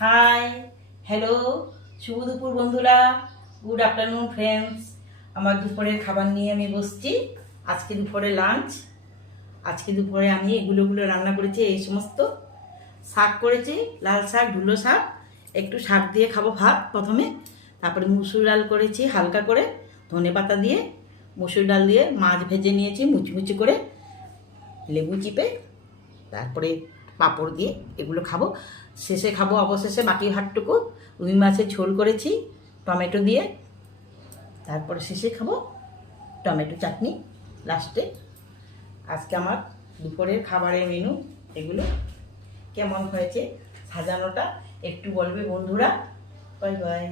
High, hello, শুভ দুপুর বন্ধুরা, good afternoon friends. আমার দুপুরের খাবার নিয়ে আমি বসছি। আজকে দুপুরে লাঞ্চ। আজকে দুপুরে আমি এগুলো রান্না করেছি। এই সমস্ত শাক করেছি, লাল শাক, ধুলো শাক, একটু শাক দিয়ে খাবো ভাত প্রথমে। তারপরে মুসুর ডাল করেছি হালকা করে, ধনে পাতা দিয়ে মুসুর ডাল দিয়ে মাছ ভেজে নিয়েছি মুচমুচি করে, লেবু চিপে, তারপরে পাঁপড় দিয়ে এগুলো খাবো। শেষে খাবো অবশেষে বাকি ভাতটুকু রুই মাছের ঝোল করেছি টমেটো দিয়ে। তারপরে শেষে খাবো টমেটো চাটনি লাস্টে। আজকে আমার দুপুরের খাবারের মেনু এগুলো। কেমন হয়েছে সাজানোটা একটু বলবে বন্ধুরা। Bye bye.